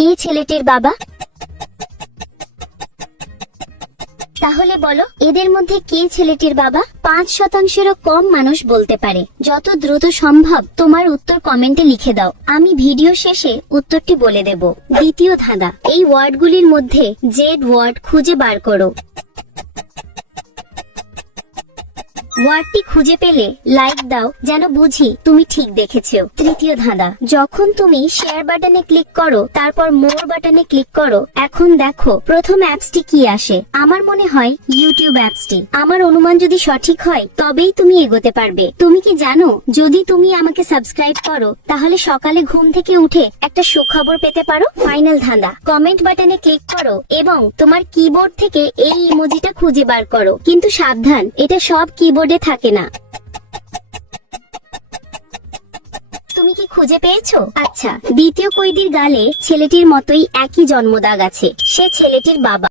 কে ছেলেটির বাবা? তাহলে বলো, এদের মধ্যে কে ছেলেটির বাবা? 5%-এরও কম মানুষ বলতে পারে। যত দ্রুত সম্ভব তোমার উত্তর কমেন্টে লিখে দাও, আমি ভিডিও শেষে উত্তরটি বলে দেব। দ্বিতীয় ধাঁধা, এই ওয়ার্ডগুলির মধ্যে জেড ওয়ার্ড খুঁজে বার করো। ওয়ার্ডটি খুঁজে পেলে লাইক দাও, যেন বুঝি তুমি ঠিক দেখেছো। তৃতীয় ধাঁধা, যখন তুমি শেয়ার বাটনে ক্লিক করো, তারপর মোর বাটনে ক্লিক করো, এখন দেখো প্রথম অ্যাপসটি কি আসে। আমার মনে হয় ইউটিউব অ্যাপসটি। আমার অনুমান যদি সঠিক হয় তবেই তুমি এগোতে পারবে। তুমি কি জানো, যদি তুমি আমাকে সাবস্ক্রাইব করো তাহলে সকালে ঘুম থেকে উঠে একটা সুখবর পেতে পারো। ফাইনাল ধাঁধা, কমেন্ট বাটনে ক্লিক করো এবং তোমার কিবোর্ড থেকে এই ইমোজিটা খুঁজে বার করো। কিন্তু সাবধান, এটা সব কিবোর্ডে থাকে না। তুমি কি খুঁজে পেয়েছো? আচ্ছা, দ্বিতীয় কয়েদির গালে ছেলেটির মতোই একই জন্মদাগ আছে। সে ছেলেটির বাবা।